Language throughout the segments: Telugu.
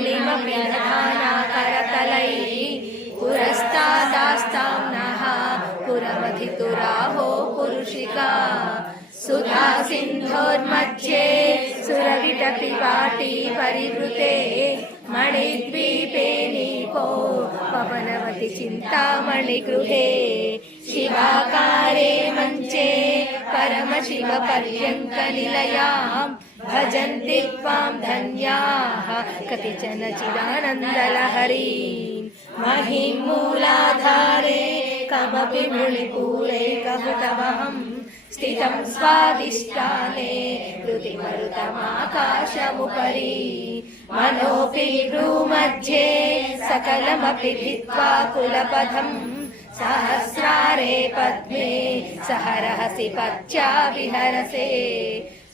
मुनिमपि दधाना करतलैः पुरस्तादास्तां नः पुरमधितुराहो पुरुषिका सुधा सिन्धोर्मध्ये सुरविटपि वाटी परिवृते मणिद्वीपे नीपो पवनवति चिन्तामणिगृहे शिवाकारे मञ्चे परमशिवपर्यङ्कनिलयाम् भजन्ति त्वां धन्याः कतिचन चिदानन्दलहरी महिं मूलाधारे कमपि मृणिपूरे कहुतमहम् स्थितं स्वादिष्टाने कृतिमरुतमाकाशमुपरि मनोऽपि भ्रूमध्ये सकलमपि भित्त्वा कुलपथम् सहस्रारे पद्मे सहरहसि पच्चा विहरसे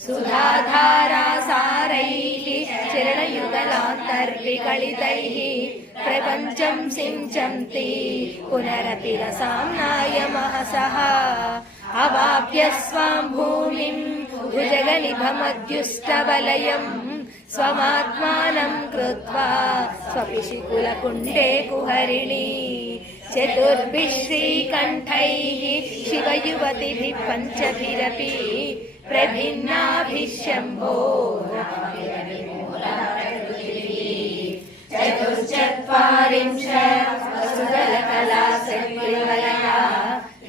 सुधाधारा सारैः चरणयुगलान्तर्विगलितैः प्रपञ्चं सिञ्चन्ति पुनरपि रसाम्नायमः सः अवाप्य स्वां भूमिं भुजगनिभमद्युष्टवलयम् स्वमात्मानं कृत्वा स्वपिशिकुलकुण्डे कुहरिणी चतुर्भिः श्रीकण्ठैः शिवयुवतिभिः पञ्चभिरपि प्रभिन्नाभिः शम्भो चतुश्चत्वारिंशत् वसुदलकला सत्रिवलया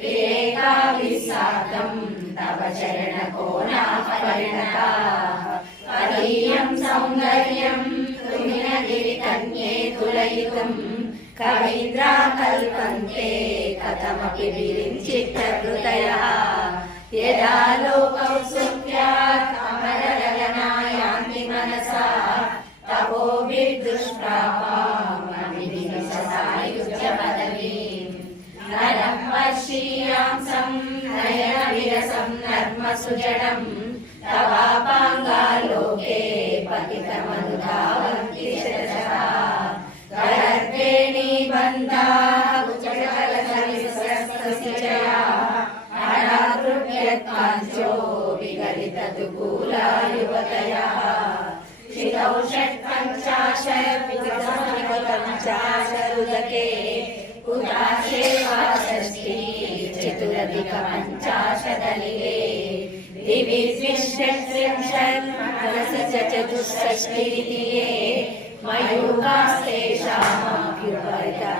विवेकाभिः साकं तव चरणकोणाः परिणताः तदीयं सौन्दर्यं तुमिनगिरिकन्ये तुलयितुम् कवीन्द्रा कल्पन्ते कथमपि विरिञ्चित्तहृदयः यदा लोकौ सुख्यात् अमरगगनायान्ति मनसा तपो विदुष्प्रापायुज्यपदवीम् नरं पश्यीयांसं नयनविरसं नर्मसुजडम् तवापाङ्गालोके पतितमनुधावन्ति शतशः गर्भेणी बन्धाः षट्काञ्चो विगलितदुकूलायुवतयः। शिरौ षट्पञ्चाशत्पञ्चाशरुदके उदाशेवाषष्ठी चतुरधिकपञ्चाशदलिले दिवि द्विषट्त्रिंशत् मनसि च चतुष्षष्टिरिये मयूकास्तेषामभ्युपरितः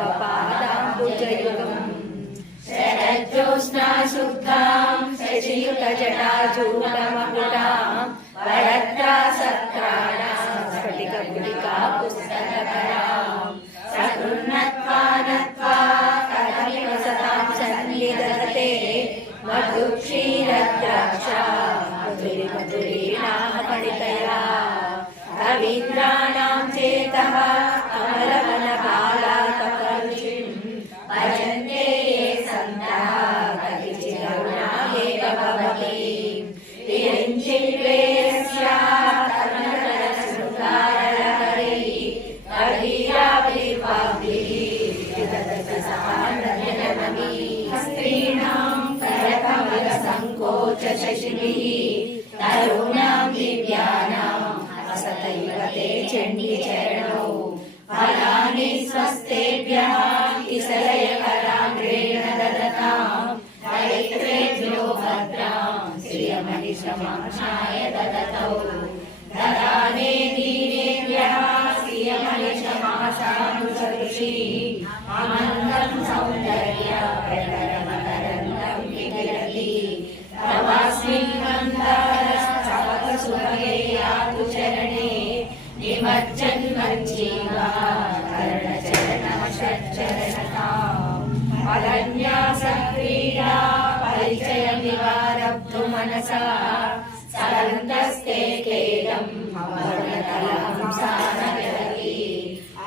शरज्योत्स्नाशुद्धाम् शशियुतजटाजूटमकुटाम् वरद्रासत्राणाम् स्फटिकगुलिका पुस्तकरा किसलयकराग्रेण ददताम् दैत्रेभ्यो भद्रां श्रियमनिशमाशाय ददतौ ददाने दीनेभ्यः श्रियमनिशमाशानुसदृशी सौन्दर्य मनसा सरन्तस्ते केलम् वर्णतलहंसानगरी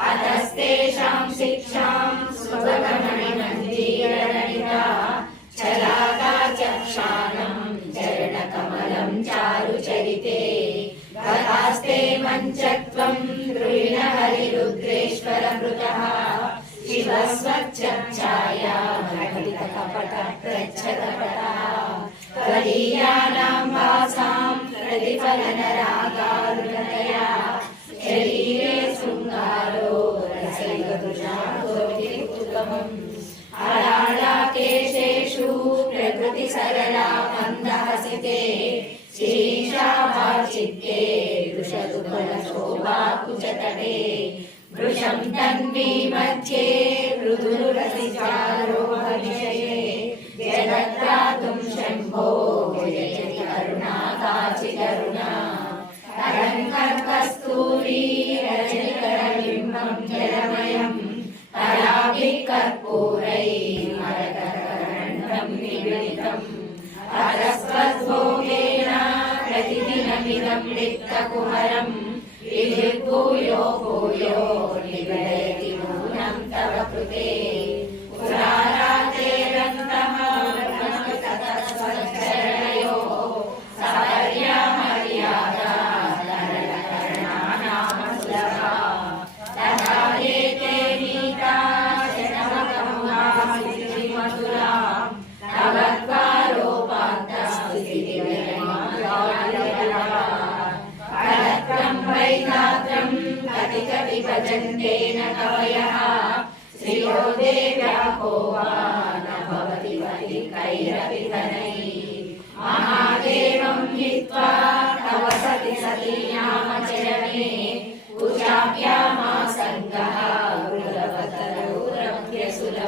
अतस्तेषां शिक्षां स्वगमणिमञ्जीरणिता चलाका चक्षाणं चरणकमलं चारुचरिते गतास्ते मञ्चत्वं द्रुहिणहरिरुद्रेश्वरमृतः शिवस्वच्छाया कपट प्रच्छदपटः त्वदीयानां वासां प्रतिफलनरागारुणया शरीरे शृङ्गारो रसैकतुषाकोटिकुतमम् अराळाकेशेषु प्रकृतिसरला मन्दहसिते शीर्षाभाचित्ते वृषदुपलशोभाकुचतटे वृषं तन्वी मध्ये मृदुरसिचारोहविषये शरद्रातुम् शम्भो जयति करुणा काचिकरुणा तरङ्कर्कस्तूरी रजनिकरबिम्बम् जलमयम् तराभिः कर्पूरै मरकरकरण्डम् निगणितम् परस्वद्भोगेन प्रतिदिनमिदम् रिक्तकुहरम् विधिर्भूयो भूयो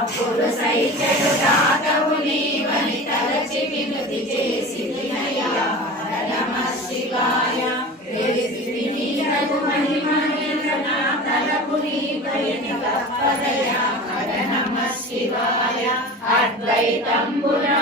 అప్పుడు సైచడు తాతవు నీవని తలచి వినుతి చేసి నమ శివాయ అద్వైతంబునా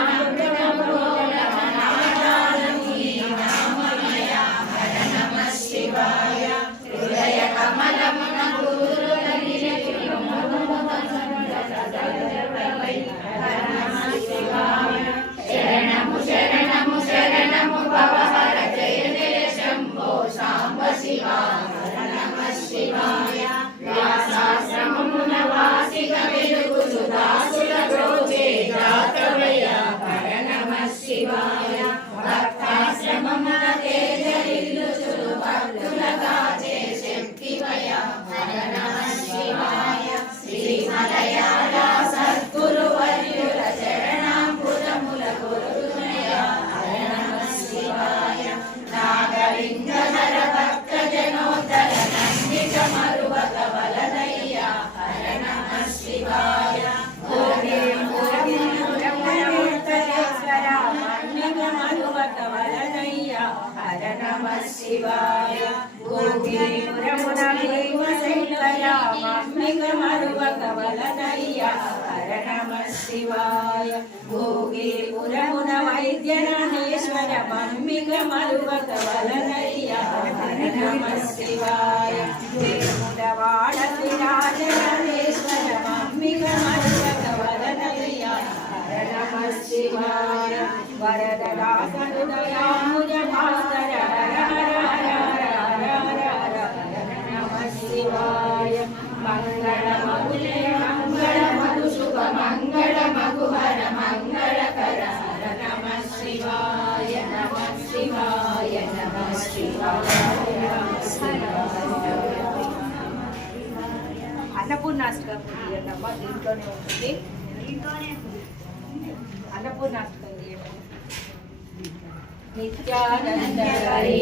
नमः शिवाय भोगीपुरमुन वैद्यनाथेश्वर मन्मिकमरुवत वलनय्या हर नमः शिवाय देमुडवाडविराजनाथेश्वर मन्मिकमरुवत वलनय्या हर नमः शिवाय वरददासनुदया అన్నపూర్ణాష్టక తీయటమ్మా దీంట్లోనే ఉంటుంది అన్నపూర్ణాష్టక తీయటం నిత్యానంద హరి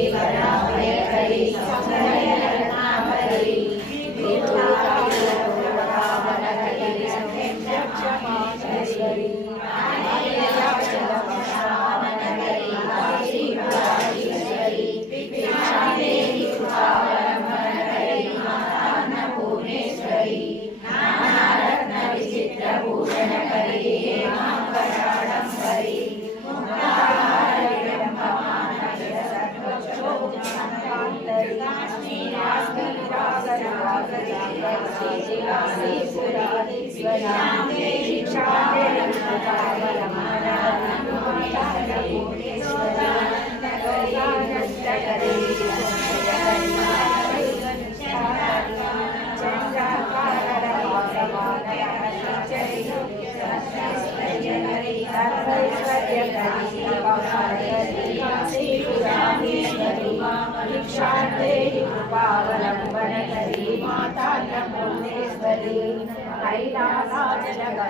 Shine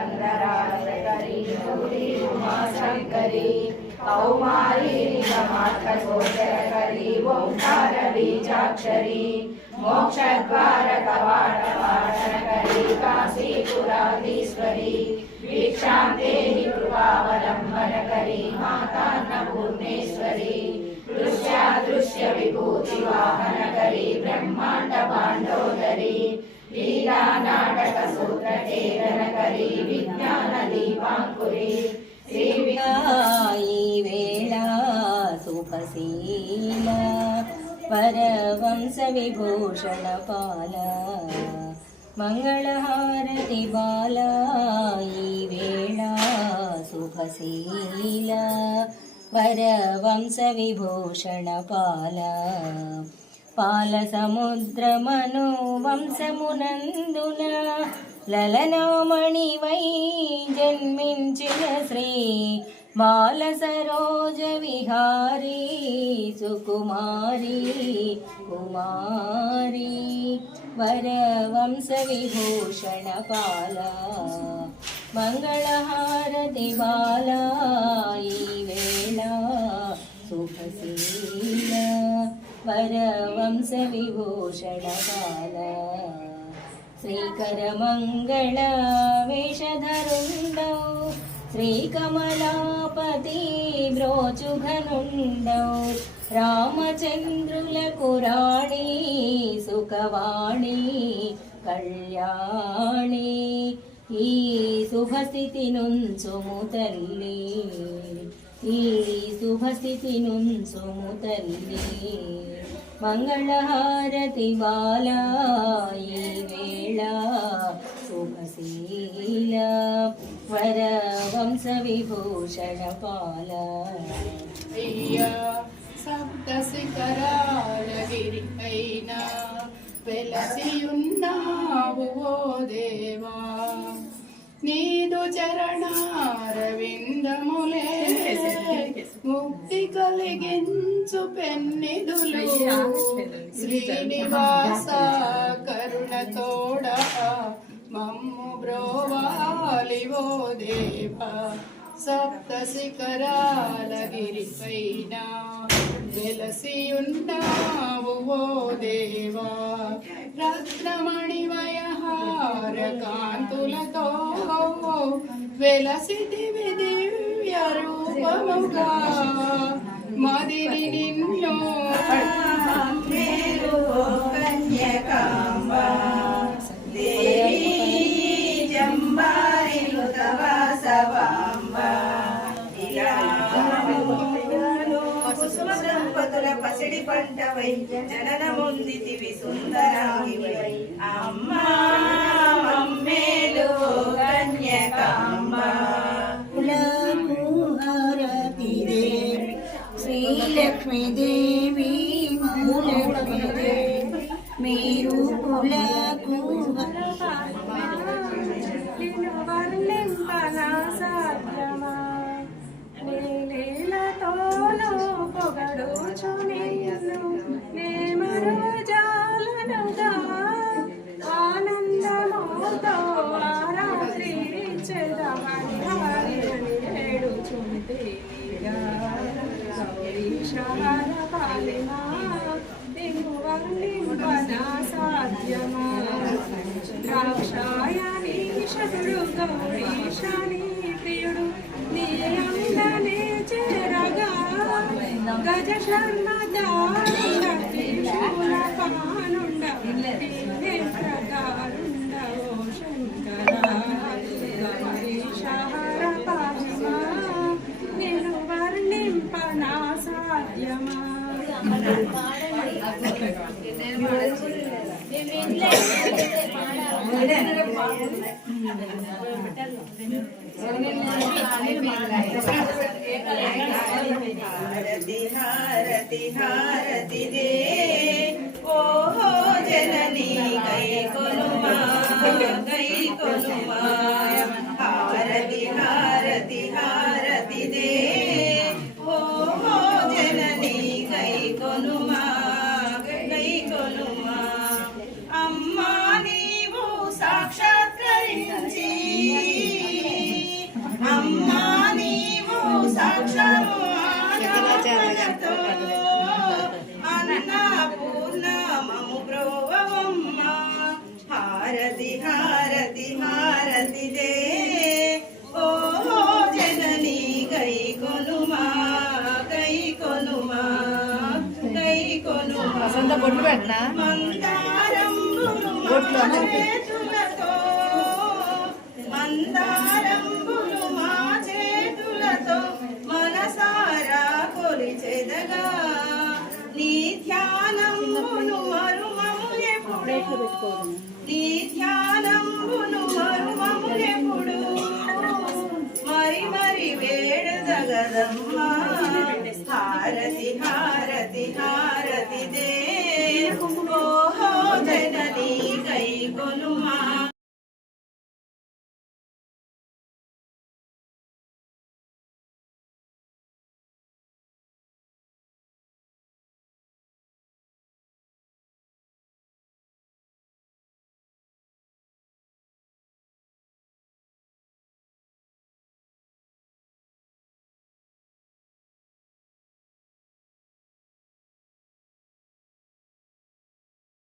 सुन्दराशकरी गौरी उमाशङ्करी कौमारी समार्थगोचरकरी मोक्षद्वारकवाटवाटनकरी काशीपुराधीश्वरी भिक्षां देहि कृपावलम्बनकरी माता दृश्यादृश्यविभूतिवाहनकरी ब्रह्माण्डपाण्डव నాటక విజ్ఞాన దీపాంకురి వేళ సుఖశీల పరవంశ విభూషణ పాల మంగళహారతి బాల ఈ వేళ సుఖశీల పరవంశ విభూషణ పాల పాల సముద్రమను వంశమునందున లలనామణి వై జన్మించిన శ్రీ బాల సరోజ విహారీ సుకుమారి కుమారి. వరవంశ విభూషణ పాల మంగళహారతి బాల ఈ వేళ సుఖశీల వరవంశ విభూషణ బాల శ్రీకరమంగళ వేషధరుండౌ శ్రీకమలాపతి బ్రోచుఘనుండౌ రామచంద్రులకు రాణి సుఖవాణి కళ్యాణి. ఈ శుభస్థితి నుంచుము తల్లి ఈ శుభస్థితి నుంచుము తల్లి మంగళహారతి బాల ఈ వేళ శుభశీల వర వంశ విభూషణ పాల. సప్త శిఖరాల గిరిపైన వెలసియున్నావు ఓ దేవా. నీదు చరణారవిందములే ముక్తి కలిగించు పెన్నిదులు శ్రీనివాస కరుణ తోడ మమ్ము బ్రోవాలి ఓ దేవా. సప్త శిఖరాల గిరిపైన వెలసియున్నావు ఓ దేవా. రత్నమణి వయహార కాంతులతో వెలసిదివి దివ్య రూపముగా. మదిరి నిన్ను దంపతుల పసిడి పంటవై జననముందితివి సుందరాంగివై అమ్మా మమ్మేలు కన్యకాంబ. శ్రీలక్ష్మీదేవి మహాలక్ష్మీదేవి మీరు కులకు హారతి హారతి దే ఓహో జనని గై కొలుమా గై కొలుమా హారతి హారతి హారతి అంత బొట్లు పెట్టినా? బొట్లు అందరికీ నీ ధ్యానంబును మరుమమునెప్పుడు మరి మరి వేడదగదము. Bonjour.